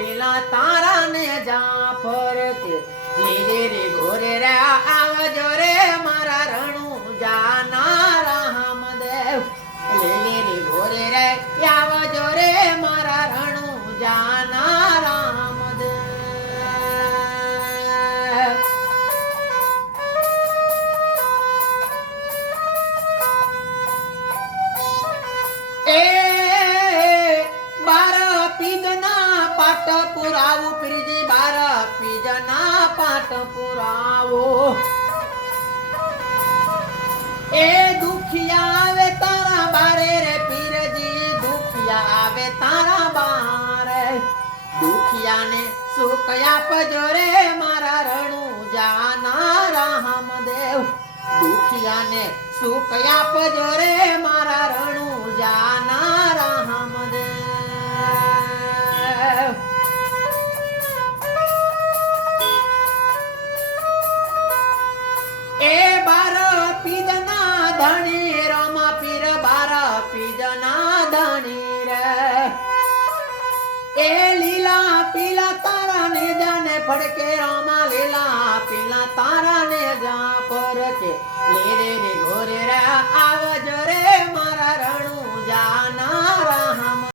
પેલા તારા ને જાફર કે લીરે રે ઘોરે રે આવજો રે મારા રણુ જાના રામદેવ લીરે રે ઘોરે રે આવજો રે મારા રણુ જાના રામદેવ એ પાટ પુરાવું પીરજી બારા પીજના પાટ પુરાવો એ દુખિયા આવે તારા બારે રે પીરજી દુખિયા આવે તારા બારે દુખિયાને સુખ આપજો રે મારા રણુ જાના રામદેવ દુખિયાને સુખ આપજો રે મારા રણુ જાના રામદેવ એ બાર પીજના ધણી રામા પીર બાર પીજના ધણી રે એ લીલા પીલા તારા ને જાને ફડકે રામા લીલા પીલા તારા ને જા પર કે લેરે રે ઘોરે રે આવજો રે